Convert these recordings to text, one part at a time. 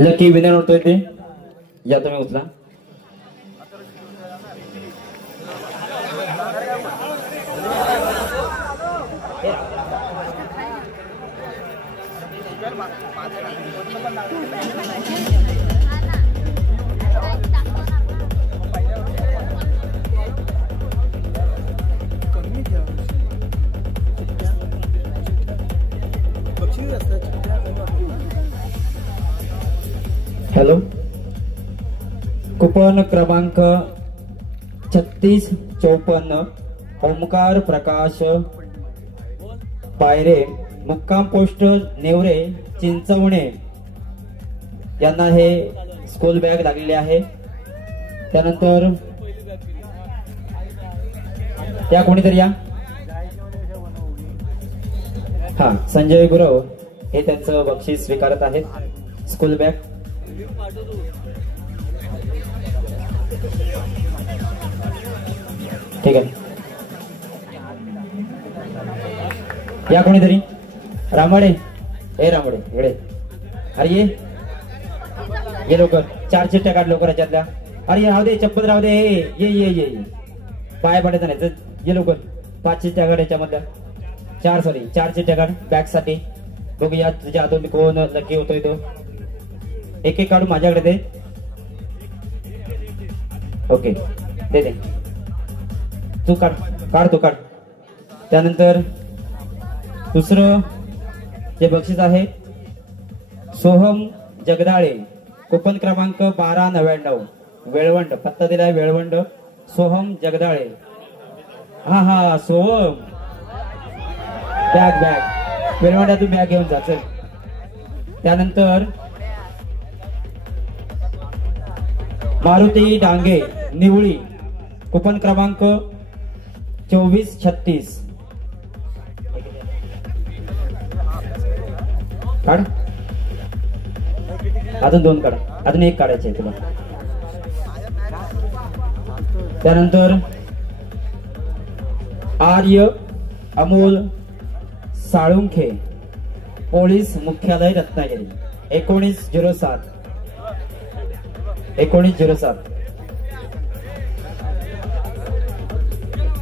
Lucky winner होतोय ते या तुम्ही उचला. हॅलो, कुपन क्रमांक 3654 ओमकार प्रकाश पायरे, मुक्काम पोस्ट नेवरे चिंचवणे यांना हे स्कूल बॅग लागलेली आहे. त्यानंतर त्या कोणीतरी या. हा, संजय गुरव हे त्यांचं बक्षीस स्वीकारत आहेत स्कूल बॅग. ठीक आहे, या कोणीतरी. रामडे, हे रामडे इकडे. अरे ये लवकर, 4 चिठ्ठ्या काढ लवकर याच्यातल्या. अरे राहू दे, चप्पल राहू दे. ये ये ये पाय पडायचं नाही. ये लवकर, 5 चिठ्ठ्या काढ याच्यामधल्या. 4 चिठ्ठ्या काढ बॅग साठी. बघूया तुझ्या हातून कोण लकी होतोय तो. एक एक काढून माझ्याकडे दे. ओके, दे दे तू काढ तू काढ. त्यानंतर दुसरं जे बक्षीस आहे सोहम जगदाळे, कुपन क्रमांक 1299 वेळवंड, पत्ता दिलाय वेळवंड. सोहम जगदाळे. हा सोहम, बॅग वेळवंडा तू बॅग घेऊन जा चल. त्यानंतर मारुती डांगे निवळी, कुपन क्रमांक 2436 काढ. अजून 2 काढ, अजून 1 काढायचे आहे तुला. त्यानंतर आर्य अमोल साळुंखे, पोलीस मुख्यालय रत्नागिरी, 1907.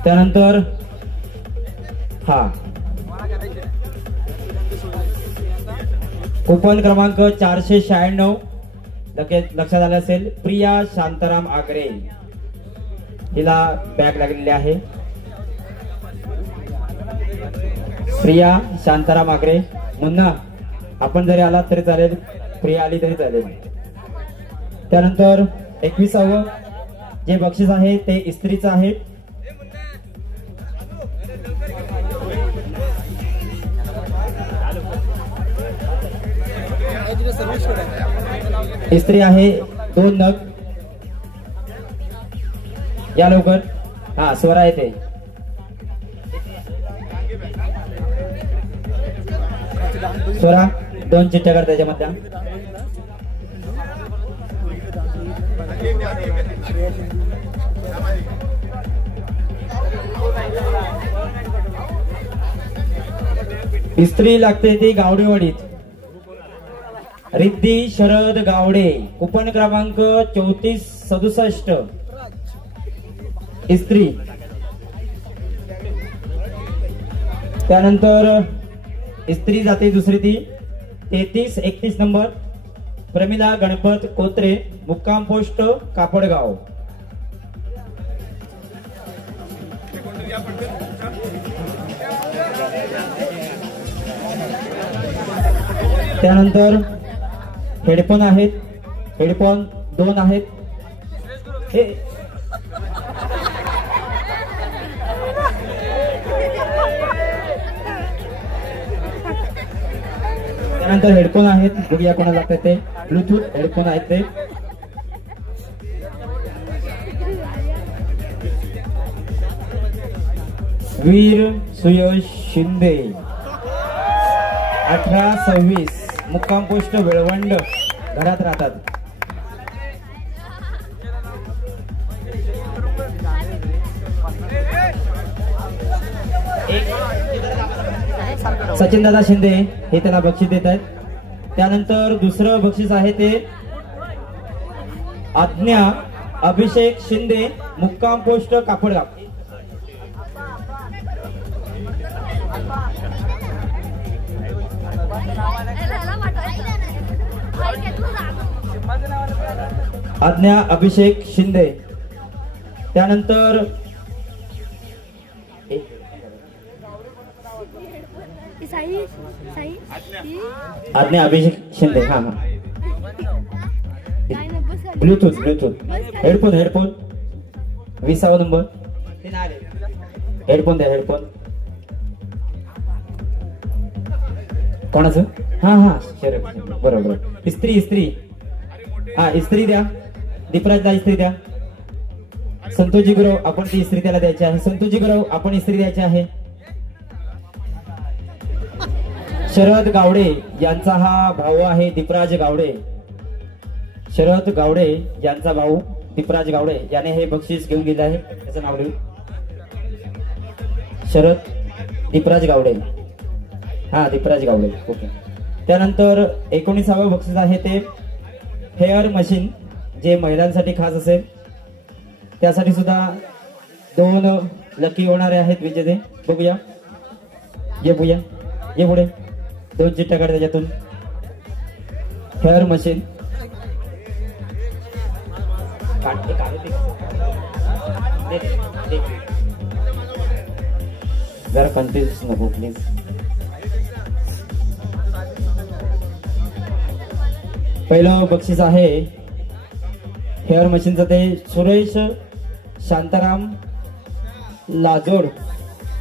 त्यानंतर हा कुपन क्रमांक 496 लक्षात आलं असेल, प्रिया शांताराम आगरे, हिला बॅग लागलेली आहे. प्रिया शांताराम आगरे. मुन्ना आपण जरी आलात तरी चालेल, प्रिया आली तरी चालेल. त्यानंतर 21वे जे बक्षीस आहे ते इस्त्रीचं आहे. इस्त्री आहे 2 नग. या लवकर. हा, स्वरा येते. स्वरा 2 चिठ्ठ्या काढ त्याच्यामधल्या. इस्त्री लागते ती गावडेवाडीत. रिद्धी शरद गावडे, कुपन क्रमांक 3467 इस्त्री. त्यानंतर इस्त्री जाते दुसरी ती 3331 नंबर प्रमिला गणपत कोत्रे, मुक्काम पोस्ट कापडगाव. त्यानंतर हेडफोन आहेत, हेडफोन 2 आहेत. त्यानंतर हेडफोन आहेत, बघूया कोणाला लागतात ते. ब्लूटूथ हेडफोन आहेत ते. वीर सुयश शिंदे 1826 मुक्काम पोस्ट वेळवंड, घरात राहतात. सचिन दादा शिंदे हे त्याला बक्षीस देत आहेत. त्यानंतर दुसरं बक्षीस आहे ते आज्ञा अभिषेक शिंदे मुक्काम पोस्ट कापडगाव. आज्ञा अभिषेक शिंदे. त्यानंतर आज्ञा अभिषेक शिंदे. हा हा ब्लूटूथ हेडफोन 20वा नंबर हेडफोन द्या. हेडफोन कोणाचं? हा हा शरद बरोबर. इस्त्री हा इस्त्री द्या. दीपराजला इस्त्री द्या. संतोषजी गुरव आपण ती इस्त्री त्याला द्यायची आहे. संतोषजी गुरव आपण इस्त्री द्यायची आहे. शरद गावडे यांचा हा भाऊ आहे दीपराज गावडे. शरद गावडे यांचा भाऊ दीपराज गावडे याने हे बक्षीस घेऊन गेले आहे. त्याचं नाव लिहू. शरद दीपराज गावडे. हा दीपराज गावडे. ओके. त्यानंतर 19वा बक्षीस आहे ते हेअर मशीन जे महिलांसाठी खास असेल. त्यासाठी सुद्धा 2 लकी होणारे आहेत विजेते. बघूया. ये पुढे 2 चिठ्ठ्या काढ त्याच्यातून. हेअर मशीन जरा कन्फ्युज नको प्लीज. पहिलं बक्षीस आहे हेअर मशीनचं ते सुरेश शांताराम लाजोड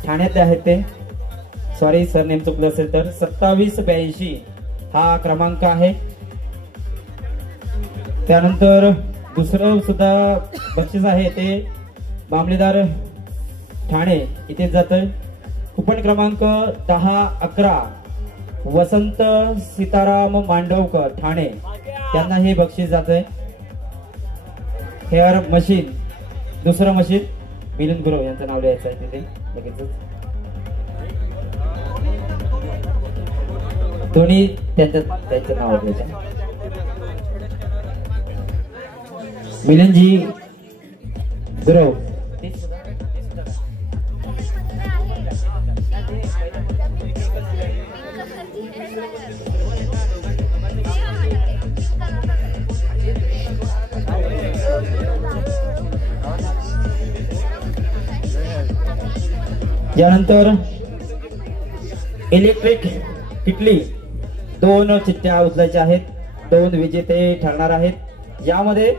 ठाण्यातले आहेत ते. सॉरी सर नेम चुकलं असेल तर. 2782 हा क्रमांक आहे. त्यानंतर दुसरं सुद्धा बक्षीस आहे ते मामलेदार ठाणे इथे जातं. कुपन क्रमांक 1011 वसंत सीताराम मांडवकर ठाणे त्यांना हे बक्षीस जातंय. हेअर मशीन दुसरं मशीन मिलिंद गुरव यांचं नाव लिहायचं आहे तिथे लगेच. दोन्ही त्यांचं नाव लिहायचं. मिलिंदजी गुरव. यानंतर इलेक्ट्रिक किटली 2 चिठ्ठ्या उचलायच्या आहेत. 2 विजेते ठरणार आहेत. यामध्ये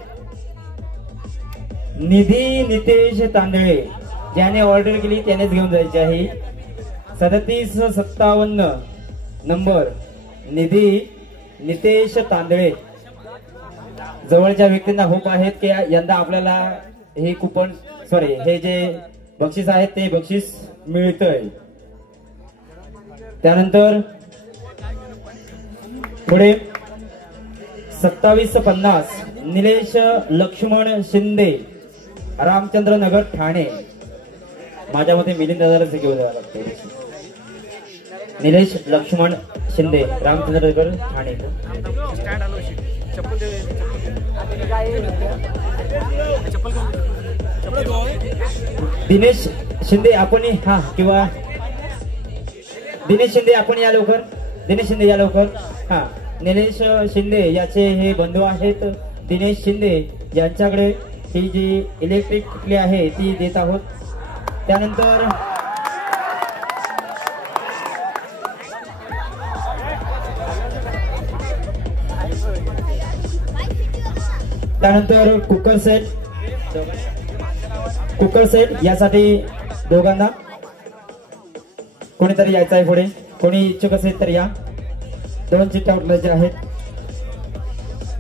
निधी नितेश तांदळे ज्याने ऑर्डर केली त्यानेच घेऊन जायची आहे. 3757 नंबर निधी नितेश तांदळे. जवळच्या व्यक्तींना होप आहेत की यंदा आपल्याला हे कुपन हे जे बक्षीस आहेत ते बक्षीस मिळतंय. त्यानंतर पुढे 2750 निलेश लक्ष्मण शिंदे रामचंद्र नगर ठाणे. माझ्या मते मिलिंद दादालाच घेऊन जावं लागते. निलेश लक्ष्मण शिंदे रामचंद्र नगर ठाणे. दिनेश शिंदे आपण हा किंवा दिनेश शिंदे आपण या लवकर. दिनेश शिंदे या लवकर. हा निलेश शिंदे याचे हे बंधू आहेत. दिनेश शिंदे यांच्याकडे ही जी इलेक्ट्रिक किटली आहे ती देत आहोत. त्यानंतर कुकर सेट यासाठी दोघांना कोणीतरी यायचं आहे पुढे. कोणी इच्छुक असेल तर या. 2 चिठ्ठ्या उठवायच्या आहेत.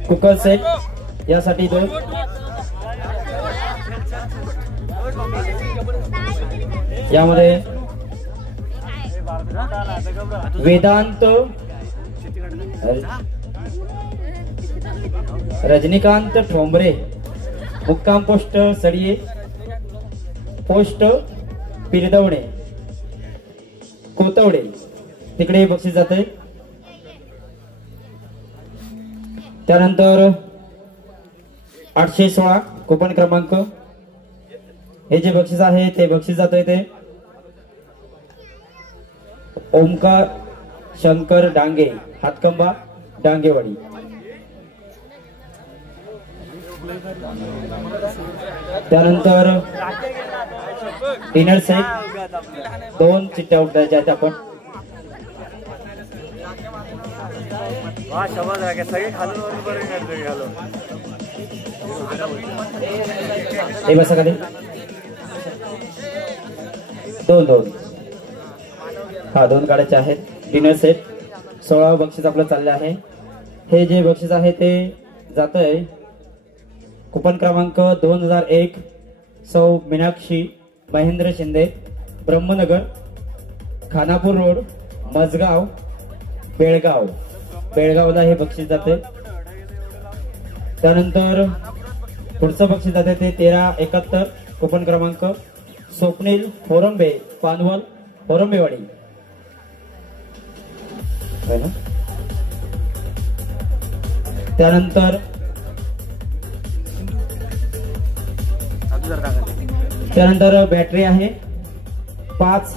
कुकर सेट यासाठी 2. यामध्ये वेदांत रजनीकांत ठोंबरे मुक्काम पोस्ट सडिये पोस्ट पिरदवणे कोतवडे तिकडे बक्षीस जाते. त्यानंतर 816 कुपन क्रमांक, हे जे बक्षीस आहे ते बक्षीस जातोय ते ओमकार शंकर डांगे, हातकंबा डांगेवाडी. त्यानंतर डिनर सेट 2 चिठ्ठ्या उठायच्या आहेत आपण. हे बसा खाली. 2 हा 2 काढायचे आहेत. डिनर सेट 16 बक्षीस आपलं चाललं आहे. हे जे बक्षीस आहे ते जात आहे कुपन क्रमांक 2001 सौ मीनाक्षी महेंद्र शिंदे, ब्रह्मनगर, खानापूर रोड, मजगाव, बेळगावला हे बक्षीस जाते. त्यानंतर पुढचं बक्षीस जाते ते 1371 कुपन क्रमांक स्वप्नील होरंबे, पानवल, होरंबेवाडी. त्यानंतर बॅटरी आहे 5.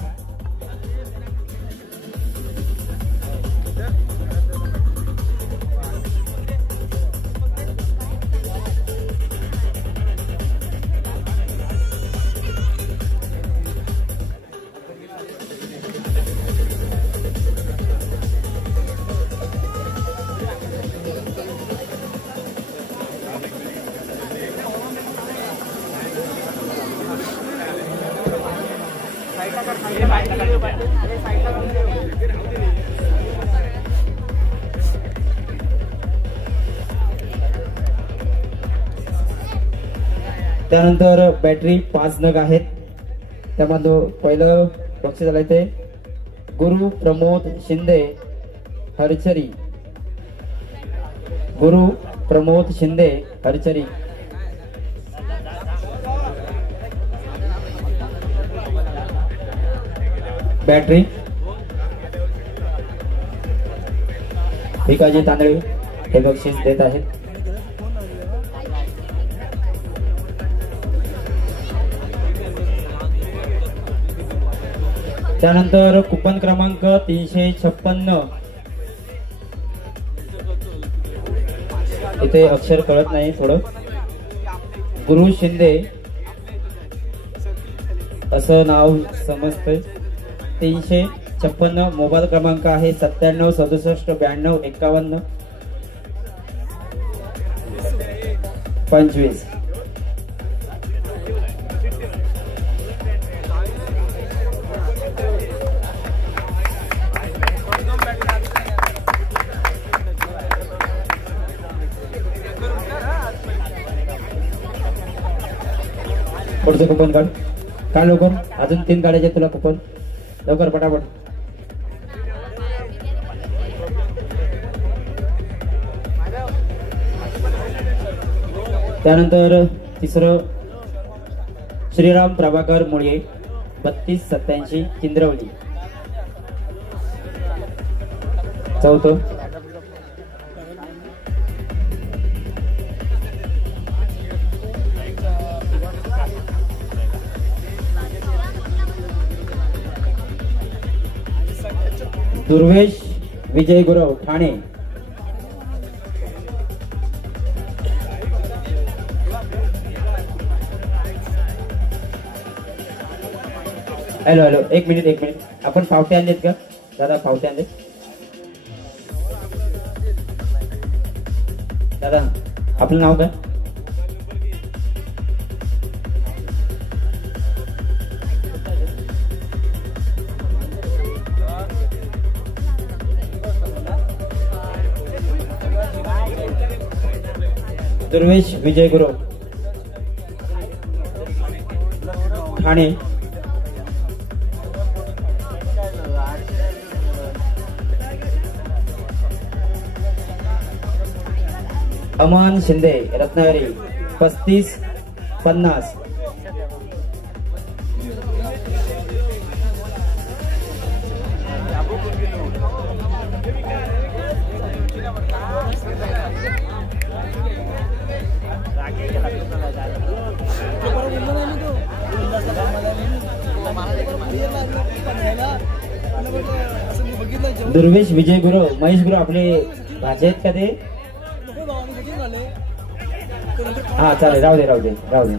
त्यानंतर बॅटरी 5 नग आहेत. त्यामधलं पहिलं बक्षीस आलंय ते गुरु प्रमोद शिंदे हरचरी, गुरु प्रमोद शिंदे हरचरी. बॅटरी भिकाजी तांदळे हे बक्षीस देत आहेत. त्यानंतर कुपन क्रमांक 356, इथे अक्षर कळत नाही थोडं, गुरु शिंदे असं नाव समजतंय. 356 मोबाईल क्रमांक आहे 97 67 92 51 25. पुढचं कुपन काढ लवकर. अजून 3 काढायचे तुला कुपन, लवकर पटापट. त्यानंतर तिसरं श्रीराम प्रभाकर मुळे 3287 चिंद्रवली. चौथं दुर्वेश विजय गुरव ठाणे. हॅलो एक मिनिट आपण पावते आणलेत का दादा? पावते आणलेत दादा? आपलं नाव काय? दुर्वेश विजय गुरु ठाणे. अमान शिंदे रत्नागिरी 3550. दुर्वेश विजय गुरु महेश गुरु आपले भाचे आहेत का ते? हा चालेल, राहू दे राहू दे राहू दे.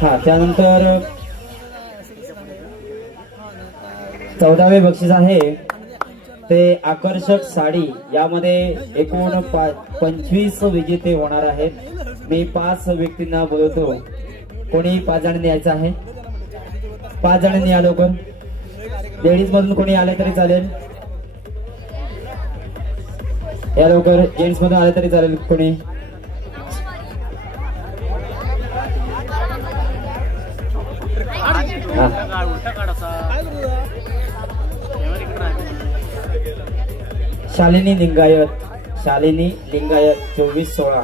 हा त्यानंतर 14वे बक्षीस आहे ते आकर्षक साडी. यामध्ये एकूण 25 विजेते होणार आहेत. मी 5 व्यक्तींना बोलवतो, कोणी 5 जणांनी यायचं आहे. 5 जणांनी या लवकर. लेडीज मधून कोणी आले तरी चालेल, या लवकर. जेंट्स मधून आले तरी चालेल कोणी. शालिनी लिंगायत, शालिनी लिंगायत 24-16.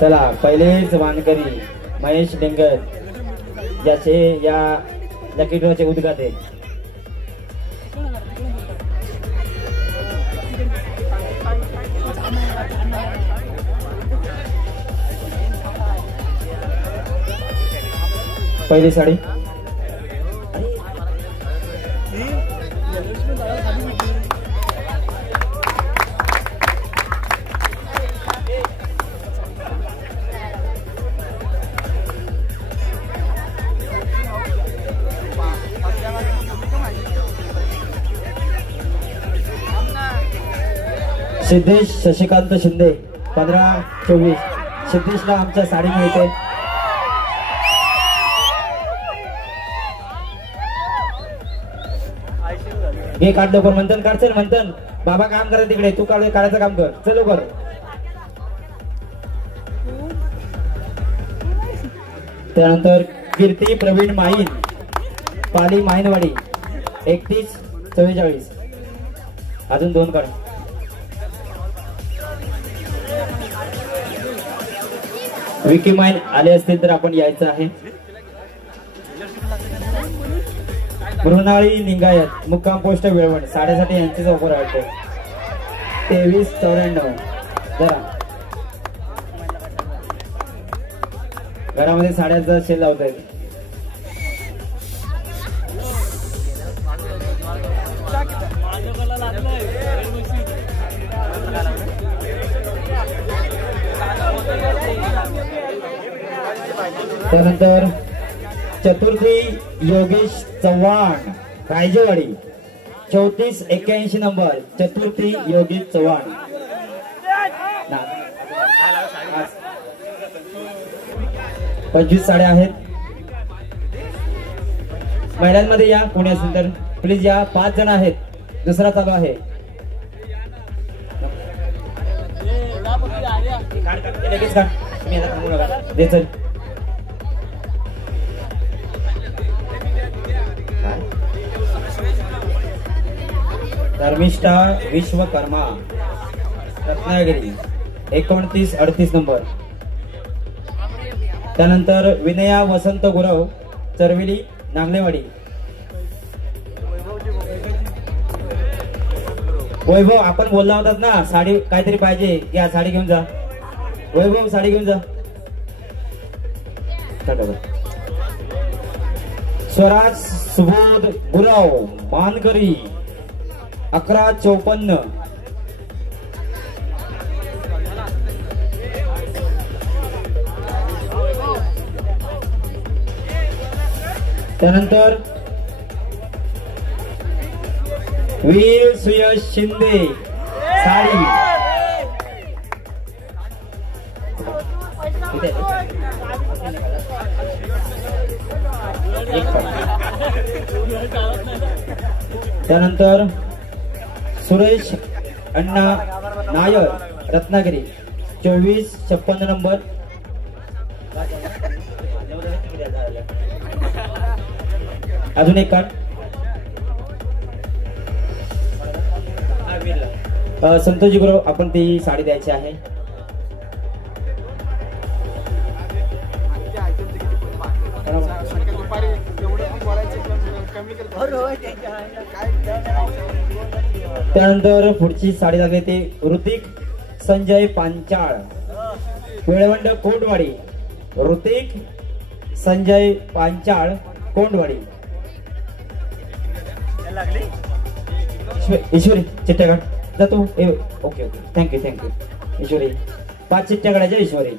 चला पहिलेच वानकरी महेश लिंगायत, ज्याचे या लकी ड्रॉचे उद्घाटक. पहिली साडी सिद्धेश शशिकांत शिंदे 15-24. सिद्धेशला आमच्या साडी मिळते. हे काढ लवकर. मंथन काढ, चल मंथन. बाबा काम करा तिकडे, तू काढायचं काम कर, चल लवकर. त्यानंतर कीर्ती प्रवीण माहीन, पाली माहीनवाडी 31-44. अजून 2 काढ. विकी माईन आले असतील तर आपण यायचं आहे. मृणाली लिंगायत मुक्काम पोस्ट वेळवण, साड्यासाठी यांचीच ऑफर वाटते. 23-94. जरा घरामध्ये साड्याचा सेल लावता येईल. त्यानंतर चतुर्थी योगेश चव्हाण रायजेवाडी 34-81 नंबर. चतुर्थी योगेश चव्हाण. 25 साड्या आहेत. महिलांमध्ये या, कोणी असेल तर प्लीज या. 5 जण आहेत, दुसरा चालू आहे. लगेच काढ, तुम्ही आता थांबू नका. दे चल. धर्मिष्ठा विश्वकर्मा रत्नागिरी 29-38 नंबर. त्यानंतर विनया वसंत गुरव चरवेली नांगलेवाडी. वैभव आपण बोलला होतात ना, साडी काहीतरी पाहिजे, या साडी घेऊन जा. वैभव साडी घेऊन जा. स्वराज सुबोध गुरव मानकरी 11-54. त्यानंतर वीर सुयश शिंदे साडी. त्यानंतर सुरेश अण्णा नायर रत्नागिरी 24-56 नंबर. अजून एक कार्ड. संतोषजी गुरु आपण ती साडी द्यायची आहे. त्यानंतर पुढची साडी लागली ते ऋतिक संजय पांचाळ वेळवंड कोटवाडी. ऋतिक संजय पांचाळ कोंडवाडी. ईश्वरी चिठ्ठ्या काढ जातो. Okay okay thank you thank you. Ishwari 5 चिठ्ठ्या काढायच्या. ईश्वरी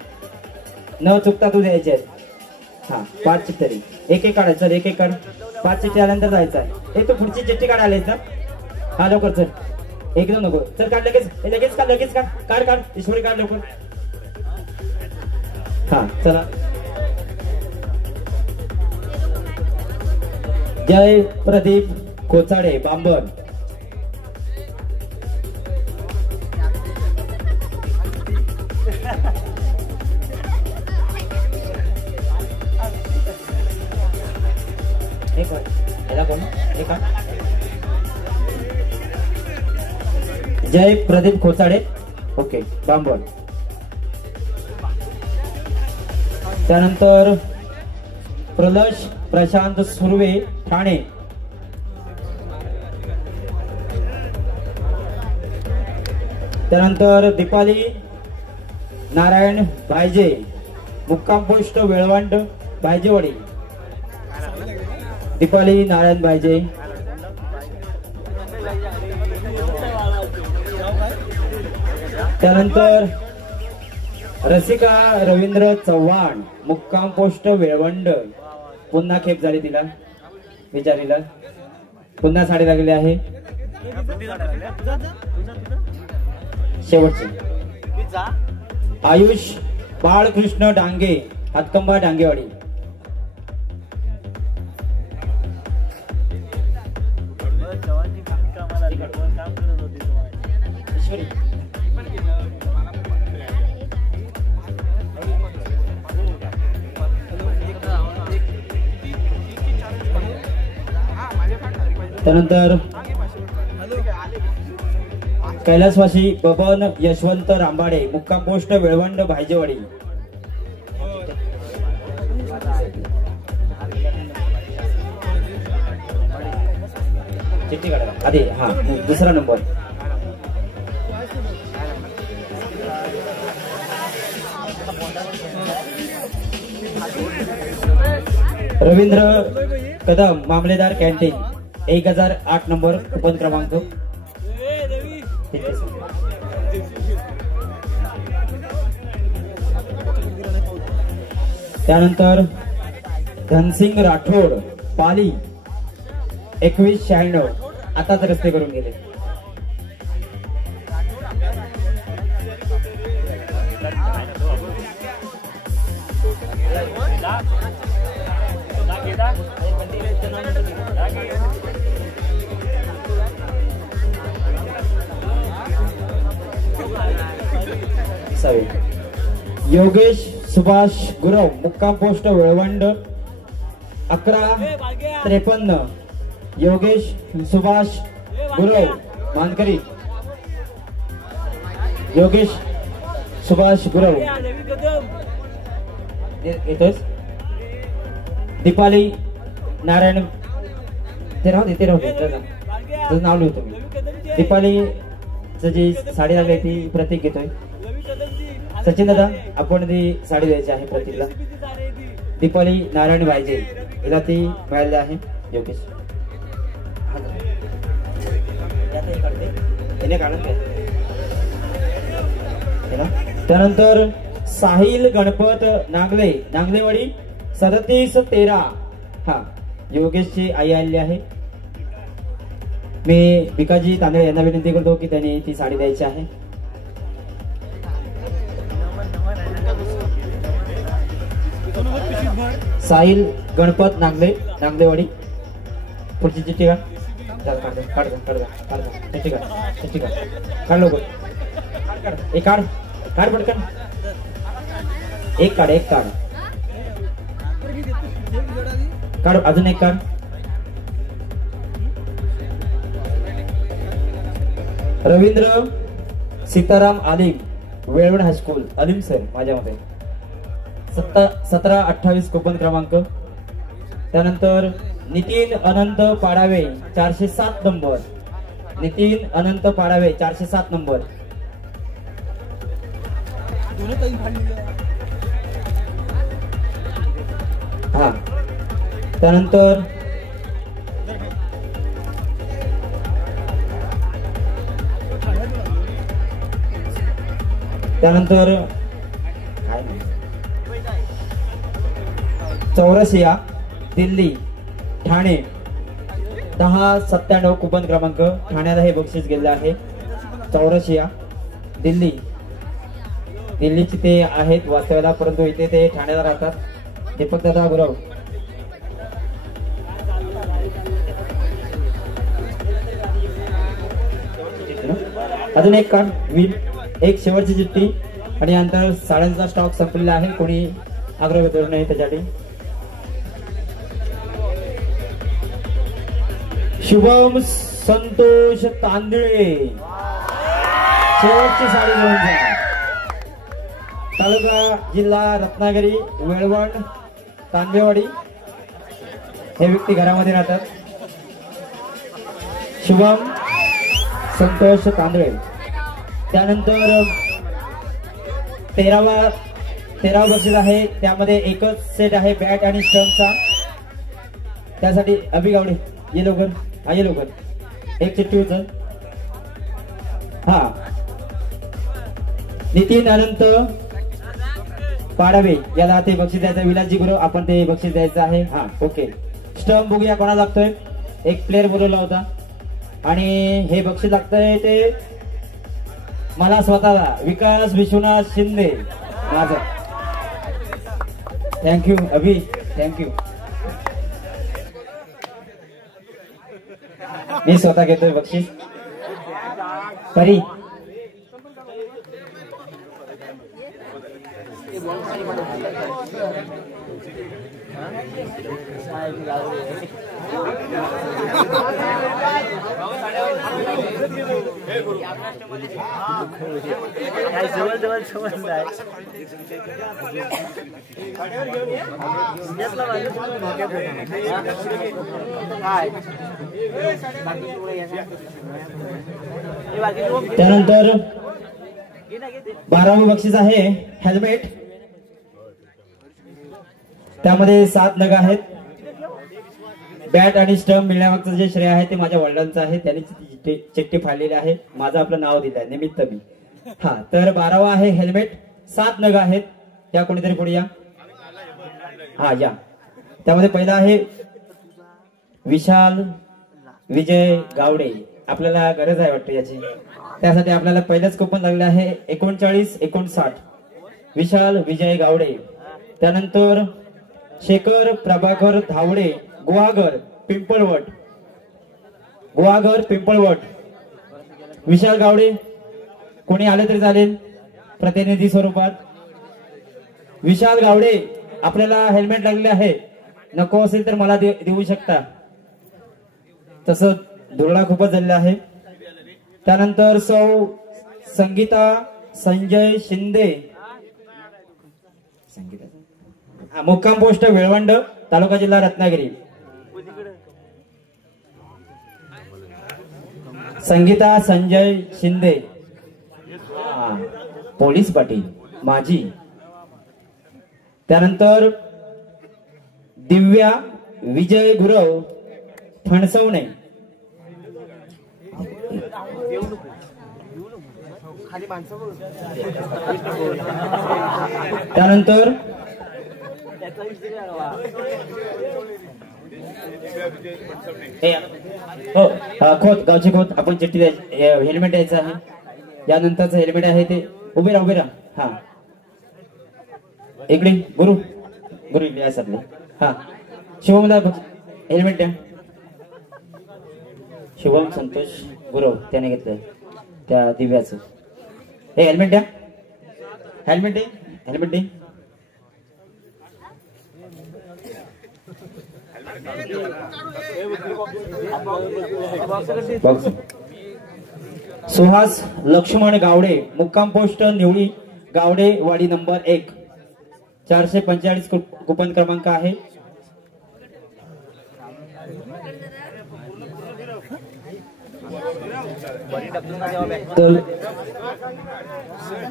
न चुकता तू द्यायचे आहेत. हा 5 चिठ्ठ्या एक एक काढायचं. एक एक काढ. 5 चिठ्ठ्या आल्यानंतर जायचं आहे. तू पुढची चिठ्ठी काढायलायस ना. हा लवकर चल. एकदम नको चल काढ लगेच. लगेच काढ लगेच काढ. काढ काढ ईश्वरी काढ लवकर. हा चला. जय प्रदीप कोचाडे बांबन. जय प्रदीप खोचाडे ओके बांबन. त्यानंतर प्रलश प्रशांत सुर्वे ठाणे. त्यानंतर दीपाली नारायण भायजे मुक्काम पोस्ट वेळवंड भायजेवाडी. दीपाली नारायण भायजे. त्यानंतर रसिका रवींद्र चव्हाण मुक्काम पोस्ट वेळवंड. पुन्हा खेप झाली तिला विचारीला. पुन्हा साडी लागली आहे. शेवटची आयुष बाळकृष्ण डांगे हातकंबा डांगेवाडी. त्यानंतर कैलासवासी बबन यशवंत रांबाडे मुक्काम पोस्ट वेळवंड भायजेवाडी. चिठ्ठी काढा आधी. हा दुसरा नंबर. रवींद्र कदम मामलेदार कॅन्टीन 1008 नंबर कुपन क्रमांक. त्यानंतर धनसिंग राठोड पाली 2196 आताच रस्ते करून गेले. योगेश सुभाष गुरव मुक्काम पोस्ट वेळवंड 1153. योगेश सुभाष गुरव मानकरी. योगेश सुभाष गुरव येतोस. दीपाली नारायण ते राहू दे तुझं नाव लिहितो मी. दीपाली जी साडी लागली ती प्रतीक घेतोय. सचिन दादा आपण ती साडी द्यायची आहे प्रतीकला. दीपाली नारायण भायजे हिला ती मिळाली आहे. योगेश त्यानंतर साहिल गणपत नांगले नांगलेवाडी 3713. हा योगेशची आई आलेली आहे. मी भिकाजी तांदळे यांना विनंती करतो की त्यांनी ती साडी द्यायची आहे. साहिल गणपत नांगले नांगलेवाडी. पुढची चिठ्ठी काढ. चिठ्ठी काढ लवकर. एक काढ काढ पटकन. एक काढ काढ अजून एक काढ. रवींद्र सीताराम आलिम वेळवण हायस्कूल आलिम सर माझ्या मते 1728 कुपन क्रमांक. त्यानंतर नितीन अनंत पाडावे 407 नंबर. नितीन अनंत पाडावे 407 नंबर. हा त्यानंतर चौरसिया दिल्ली ठाणे 1097 कुपन क्रमांक ठाण्याला हे बक्षीस गेलं आहे. चौरसिया दिल्लीचे ते आहेत वास्तव्याला, परंतु इथे ते ठाण्याला राहतात. दीपक दादा गुरव. अजून एक कार्ड विल, एक शेवटची चिठ्ठी आणि नंतर साड्यांचा स्टॉक संपलेला आहे. कोणी आग्रह करू नये त्यासाठी. शुभम संतोष तांदळे शेवटची साडी घेऊन जा. तालुका जिल्हा रत्नागिरी वेळवण तांबेवाडी हे व्यक्ती घरामध्ये राहतात. शुभम संतोष तांदळे. त्यानंतर 13वा बक्षीस आहे, त्यामध्ये एकच सेट आहे बॅट आणि स्टंपचा. त्यासाठी अभि गावडे ये लवकर, ये लवकर. एक चिठ्ठी उचल. हा नितीन अनंत पाडावे याला ते बक्षीस द्यायचं. विलासजी गुरु आपण ते बक्षीस द्यायचं आहे. हा ओके. स्टंप बघूया कोणाला लागतोय. एक प्लेअर बोलवला होता आणि हे बक्षीस लागतंय ते मला स्वतःला विकास विश्वनाथ शिंदे माझं. थँक्यू अभि, थँक्यू. मी स्वतः घेतोय बक्षीस. परी त्यानंतर 12वे बक्षीस आहे हेल्मेट. त्यामध्ये 7 नग आहेत. बॅट आणि स्टंप मिळण्यामागचं जे श्रेय आहे ते माझ्या वडिलांचं आहे. त्यांनी चिठ्ठी फाडलेली आहे, माझं आपलं नाव दिलंय निमित्त मी. हा तर 12वा आहे हेल्मेट. 7 नग आहेत. या कोणीतरी पुढे या. हा या. त्यामध्ये पहिला आहे विशाल विजय गावडे. आपल्याला गरज आहे वाटतं याची, त्यासाठी आपल्याला पहिलंच कुपन लागले आहे 3959 विशाल विजय गावडे. त्यानंतर शेखर प्रभाकर धावडे गुहागर पिंपळवट विशाल गावडे. कोणी आले तरी चालेल प्रतिनिधी स्वरूपात. विशाल गावडे आपल्याला हेल्मेट लागले आहे, नको असेल तर मला देऊ शकता. तसं धुरळा खूपच झालेला आहे. त्यानंतर सौ संगीता संजय शिंदे मुक्काम पोस्ट वेळवंड तालुका जिल्हा रत्नागिरी. संगीता संजय शिंदे पोलीस पाटील माजी. त्यानंतर दिव्या विजय गुरव फणसवणे. त्यानंतर खोत गावची खोत आपण चिठ्ठी हेल्मेट द्यायचं आहे. यानंतरचं हेल्मेट आहे ते उभे राहा. हा इकडे गुरु या सरले. हा शिवमला हेल्मेट द्या. शुभम संतोष गुरव त्याने घेतलंय त्या दिव्याचं. हे हेल्मेट द्या. हेल्मेट दे. सुहास लक्ष्मण गावडे मुक्काम पोस्ट निवळी गावडे वाडी नंबर 1 445 कुपन क्रमांक आहे.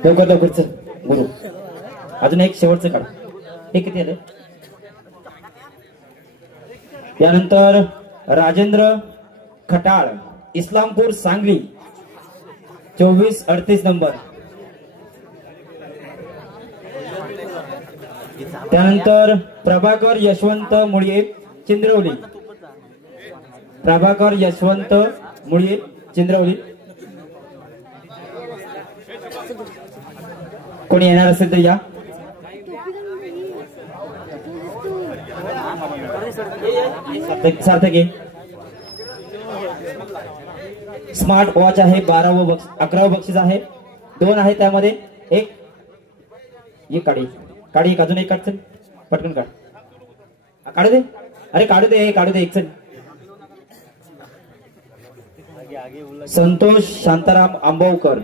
लवकर गुरु. अजून एक शेवटचं काढ. हे किती आलं? त्यानंतर राजेंद्र खटाळ इस्लामपूर सांगली 2438 नंबर. त्यानंतर प्रभाकर यशवंत मुळये चिंद्रवली. प्रभाकर यशवंत मुळये चिंद्रवली. कोणी येणार असेल तर या. सार्थक आहे. स्मार्ट वॉच आहे. 11व बक्षीस आहे. 2 आहे त्यामध्ये. एक काढी एक अजून एक काढ. चल पटकन काढ. काढू दे. अरे काढू दे एक. चल. संतोष शांताराम आंबवकर.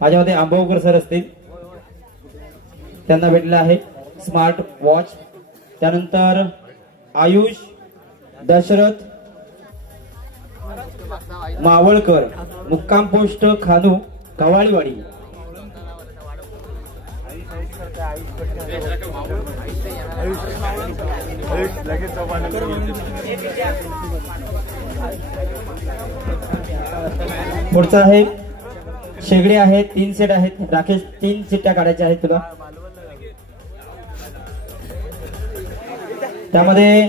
माझ्यामध्ये आंबवकर सर असतील. त्यांना भेटलेला आहे स्मार्ट वॉच. त्यानंतर आयुष दशरथ मावळकर मुक्काम पोस्ट खानू कवाळीवाडी. पुढचा आहे शेगडे आहेत. 3 सेट आहेत. राकेश 3 चिठ्ठ्या काढायच्या आहेत तुला. त्यामध्ये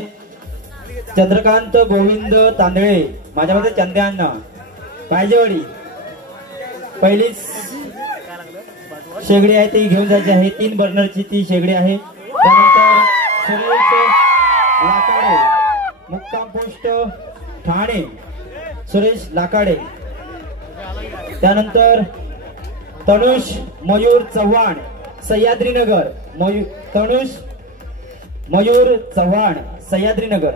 चंद्रकांत गोविंद तांदळे माझ्यामध्ये चंद्याण्णा पाहिजेवाडी. पहिली शेगडी आहे ती घेऊन जायची आहे. 3 बर्नरची ती शेगडी आहे. त्यानंतर सुरेश लाकाडे मुक्काम पोस्ट ठाणे सुरेश लाकाडे. त्यानंतर तनुष मयूर चव्हाण सह्याद्रीनगर. तनुष मयूर चव्हाण सह्याद्रीनगर.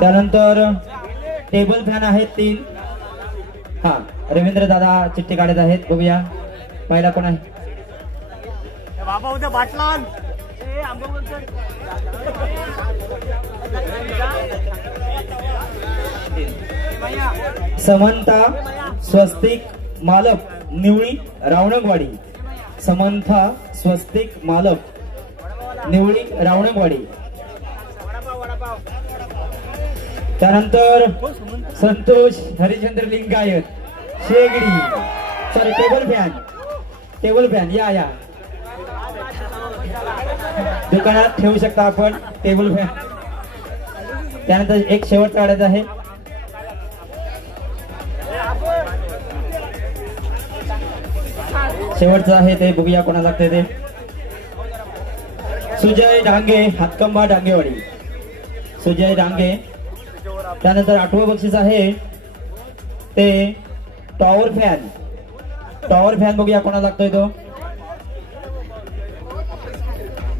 त्यानंतर टेबल फॅन आहेत 3. हा रवींद्र दादा चिठ्ठी काढत आहेत. बघूया पहिला कोण आहे. समंता स्वस्तिक मालक निवळी रावणगवाडी. समंता स्वस्तिक मालक निवळी रावणगवाडी. त्यानंतर संतोष हरिचंद्र लिंगायत शेगडी. सॉरी टेबल फॅन या दुकानात ठेवू शकता आपण टेबल फॅन. त्यानंतर एक शेवटचा काढायचा आहे. शेवटचं आहे ते बघूया कोणाला लागते ते. सुजय डांगे हातकंबा डांगेवाडी. सुजय डांगे. त्यानंतर 8वं बक्षीस आहे ते टॉवर फॅन बघूया कोणाला लागतोय तो.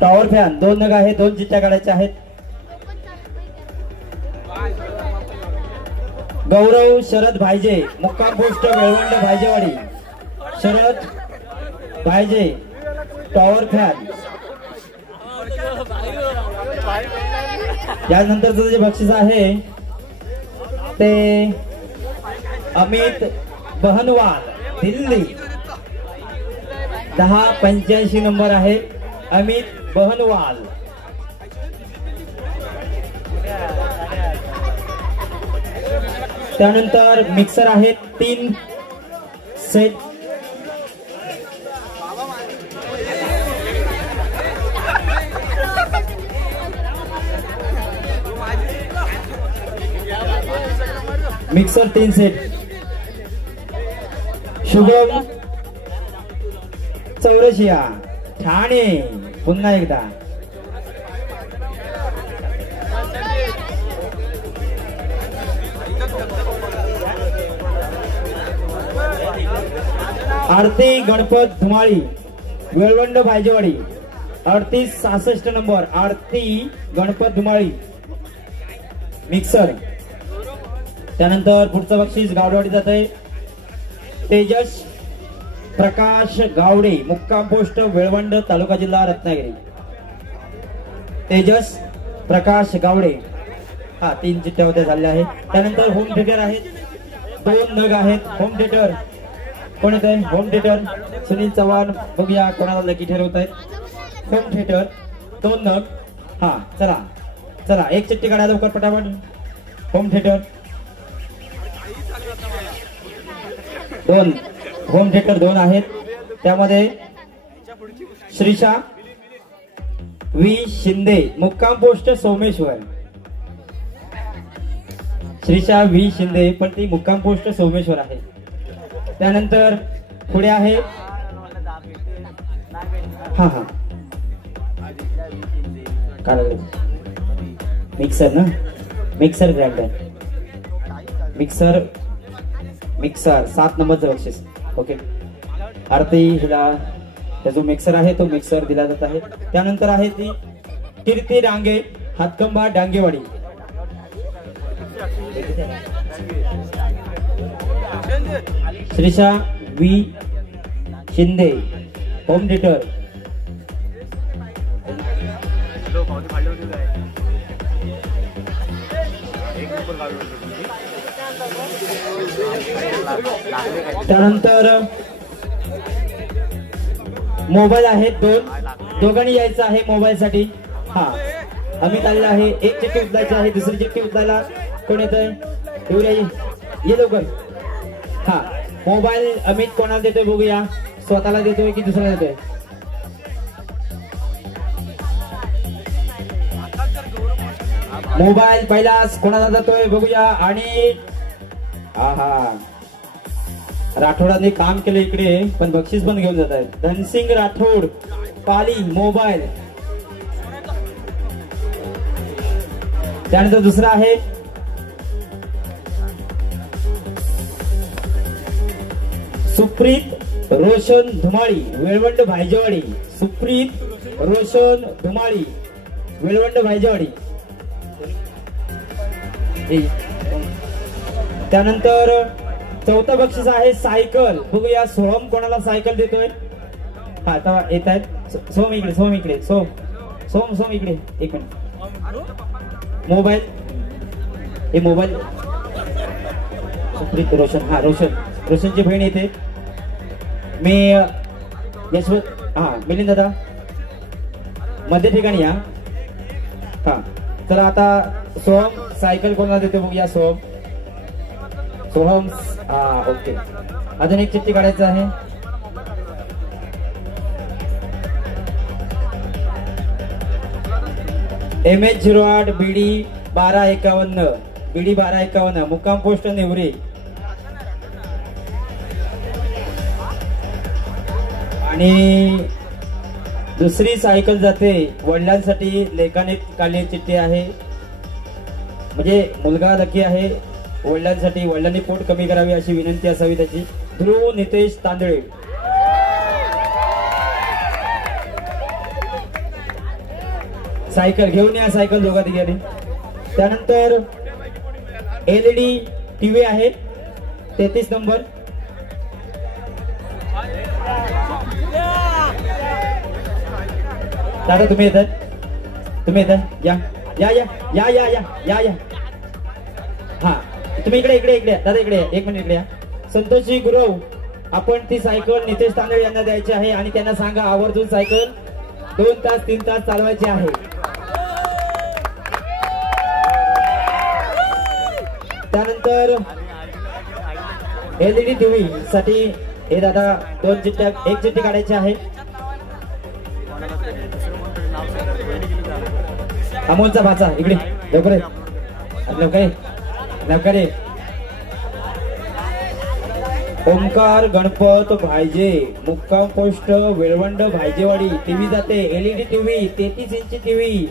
टॉवर फॅन 2 नग आहे. 2 चिठ्ठ्या काढायच्या आहेत. गौरव शरद भाईजे मुक्काम post Velvand Bhaijewadi. Sharad Bhaije tower fan. यानंतरचं जे बक्षीस आहे ते अमित बहनवाल दिल्ली. 1085 नंबर आहे. अमित बहनवाल. त्यानंतर मिक्सर आहेत 3 set. Mixer 3 set. Shubham Chaurasia Thane पुन्हा एकदा. आरती गणपत धुमाळी वेळवंड भाईजेवाडी. 3866 नंबर आरती गणपत धुमाळी मिक्सर. त्यानंतर पुढचं बक्षीस गावडेवाडी जात आहे. तेजस प्रकाश गावडे मुक्काम पोस्ट वेळवंड तालुका जिल्हा रत्नागिरी. तेजस प्रकाश गावडे. हा 3 चिठ्ठ्यामध्ये झाले आहे. त्यानंतर होम थिएटर आहेत. 2 नग आहेत होम थिएटर. कोण येत आहे? Home theatre Sunil Chavan. बघूया कोणाला लकी ठरवत आहेत. होम थिएटर 2 नग. हा चला चला एक चिठ्ठी काढा लवकर पटापट. Home theatre 2. होम थिएटर 2 आहेत. त्यामध्ये श्रीषा व्ही शिंदे मुक्काम पोस्ट सोमेश्वर. श्रीषा व्ही शिंदे पण ती मुक्काम पोस्ट सोमेश्वर आहे. त्यानंतर पुढे आहे हा हा काय मिक्सर ना, मिक्सर ग्राइंडर, मिक्सर 7 नंबरचं बक्षीस. ओके आरती हिला जो मिक्सर आहे तो मिक्सर दिला जात आहे. त्यानंतर आहे ती Kirti Dange Hatkamba Dangewadi. Shrisha V Shinde home theatre. त्यानंतर मोबाईल आहेत 2. दोघांनी यायचं आहे मोबाईल साठी. हा अमित आलेला आहे. एक चिठ्ठी उचलायची आहे. दुसरी चिठ्ठी उचलायला कोण येत आहे? ये लवकर. हा मोबाईल अमित कोणाला देतोय बघूया. स्वतःला देतोय की दुसऱ्याला देतोय? मोबाईल पहिलाच कोणाला जातोय बघूया. आणि हा राठोडांनी काम केलं इकडे पण बक्षीस पण घेऊन जात आहेत. धनसिंग राठोड पाली मोबाईल. त्यानंतर दुसरा आहे सुप्रीत रोशन धुमाळी वेळवंड भायजेवाडी. सुप्रीत रोशन धुमाळी वेळवंड भायजेवाडी. त्यानंतर चौथा बक्षीस आहे सायकल. बघूया सोहम कोणाला सायकल देतोय? हा आता येत आहेत. सोम इकडे सोम इकडे सोम इकडे. एक मिनिट. मोबाईल हे मोबाईल सुप्रीत रोशन. हा रोशनची बहीण येते. मी यशवंत हा मिलिंद दादा मध्य ठिकाणी या. हा चला आता सोहम सायकल कोणाला देते बघूया. सोहम हा ओके. अजून एक चिठ्ठी काढायचं आहे. MS08 BD 1251 मुक्काम पोस्ट नेवरे. आणि दुसरी सायकल जाते वडिलांसाठी. लेखाने काढलेली चिठ्ठी आहे. म्हणजे मुलगा लकी आहे. वडिलांसाठी वडिलांनी पोट कमी करावी अशी विनंती असावी त्याची. ध्रुव नितेश तांदळे. सायकल घेऊन या. सायकल दोघा तिघांनी. त्यानंतर LED TV आहे 33 नंबर. दादा तुम्ही येतात या या या या या या या या. हा तुम्ही इकडे दादा इकडे. एक मिनिट इकडे या. संतोषजी गुरव आपण ती सायकल नितेश तांदळे यांना द्यायची आहे. आणि त्यांना सांगा आवर्जून सायकल 2 तास 3 तास चालवायची आहे. त्यानंतर LED TV साठी हे दादा 2 चिठ्ठ्या एक चिठ्ठी काढायची आहे. अमोलचा भाचा इकडे लवकर ये. ओमकार गणपत भायजे मुक्काम पोस्ट वेळवंड भायजेवाडी. टीव्ही जाते LED TV 33 इंची टीव्ही.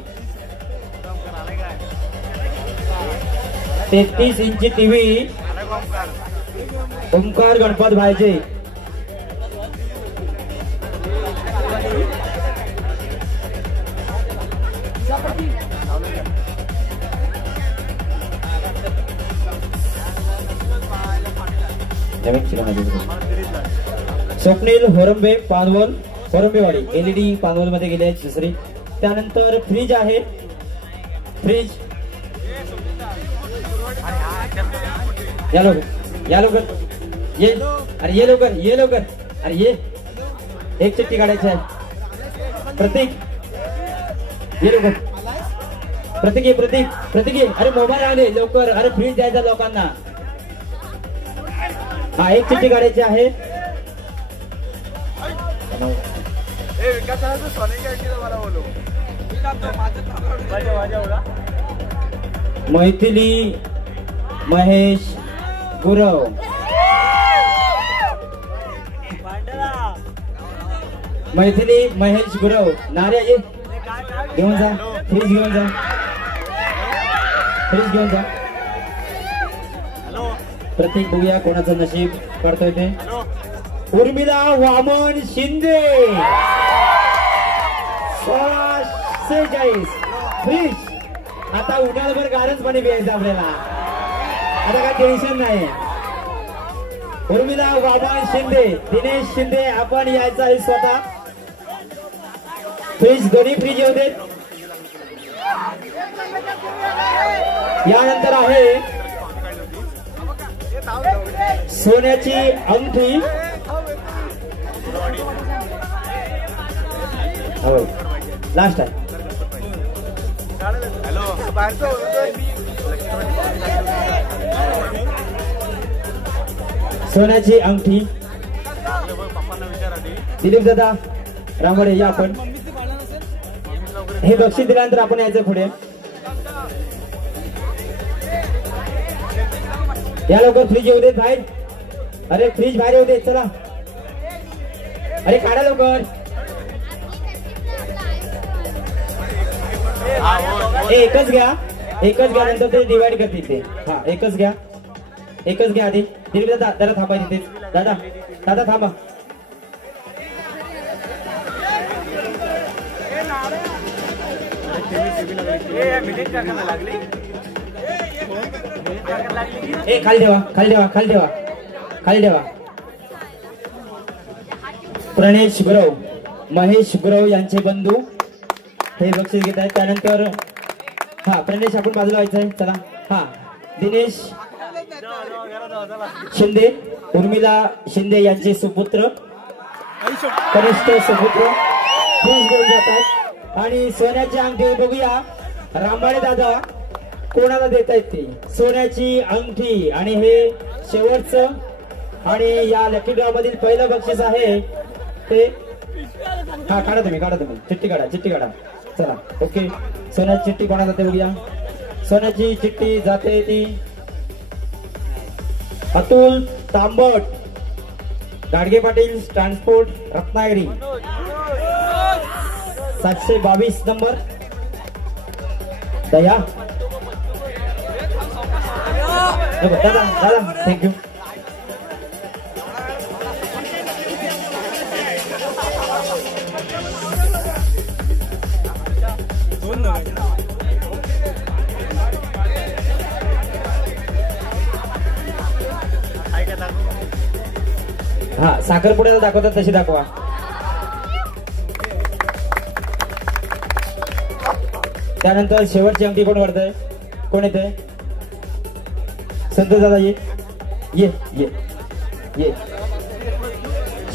33 इंची टीव्ही ओमकार गणपत भायजे. स्वप्नील होरंबे पानवल होरंबेवाडी. LED पानवल मध्ये गेले आहेत दुसरी. त्यानंतर फ्रीज आहे. फ्रीज या लोक ये अरे ये लवकर ये लवकर अरे ये एक चिठ्ठी काढायची आहे प्रतीक ये लवकर प्रतीक ये प्रतीक प्रतीक ये अरे मोबाईल आले लवकर अरे फ्रीज द्यायचा लोकांना हा एक चिठ्ठी काढायची आहे मैथिली महेश गुरव मैथिली महेश गुरव नार्या ये घेऊन जा फ्रीज घेऊन जा फ्रीज घेऊन जा प्रतीक बघूया कोणाचं नशीब काढतोय ते उर्मिला वामन शिंदे 46 फ्रीज आता उन्हाळभर गारच पाणी प्यायचं आपल्याला आता काय टेन्शन नाही उर्मिला वामन शिंदे दिनेश शिंदे आपण यायचं आहे स्वतः फ्रीज दोन्ही फ्रीज येऊ देत यानंतर आहे सोन्याची अंगठी हो लास्ट आहे सोन्याची अंगठी दिलीप दादा रामोडे या आपण हे बक्षीस दिल्यानंतर आपण यायचं पुढे या लवकर फ्रीज येऊ देत बाहेर अरे फ्रीज बाहेर येऊ देत चला अरे काढा लवकर एकच घ्या नंतर ते डिवाइड करतील ते हा एकच घ्या आधी दिलीप दादा जरा थांबा तिथे दादा दादा थांबा ए खाली ठेवा प्रणेश गुरव महेश गुरव यांचे बंधू हे बक्षीस घेत आहेत त्यानंतर हा प्रणेश आपण बाजूला व्हायचंय चला हा दिनेश शिंदे उर्मिला शिंदे यांचे सुपुत्र कनिष्ठ सुपुत्र फ्रीज घेऊन जातात आणि सोन्याची अंगठी बघूया रामबाळे दादा कोणाला देत आहेत ती सोन्याची अंगठी आणि हे शेवटचं आणि या लकी ड्रॉ मधील पहिलं बक्षीस आहे ते हा काढा तुम्ही चिठ्ठी काढा चला ओके सोन्याची चिठ्ठी कोणाला जाते बघूया सोन्याची चिठ्ठी जाते ती अतुल तांबट गाडगे पाटील ट्रान्सपोर्ट रत्नागिरी 722 नंबर दया दादा थँक्यू हा साखरपुड्याला दाखवतात तशी दाखवा त्यानंतर शेवटची अंगठी कोण वाढतंय कोण येतंय संतोष दादा ये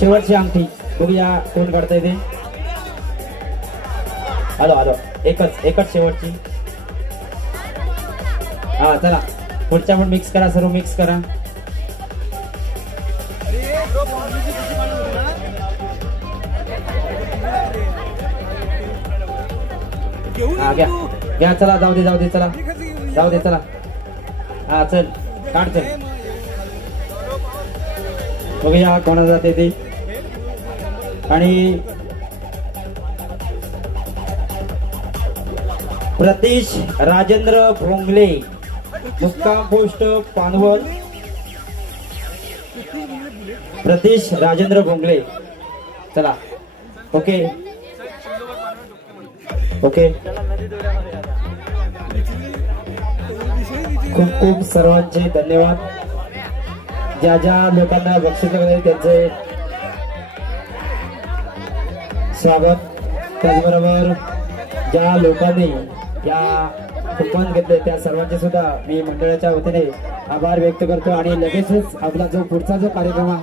शेवटची अंगठी बघूया कोण काढतंय ते आलो एकच शेवटची हा चला पुढच्या पण मिक्स करा सर्व मिक्स करा हा घ्या चला जाऊ दे चला हा चल काढ चल बघूया कोणा जाते ते आणि प्रतीश राजेंद्र भोंगले मुक्काम पोस्ट पानवल प्रतीश राजेंद्र भोंगले चला ओके खूप सर्वांचे धन्यवाद ज्या लोकांना बक्षीस मिळाले त्यांचे स्वागत त्याचबरोबर ज्या लोकांनी या कुपन घेतले त्या सर्वांचे सुद्धा मी मंडळाच्या वतीने आभार व्यक्त करतो आणि लगेचच आपला जो पुढचा जो कार्यक्रम आहे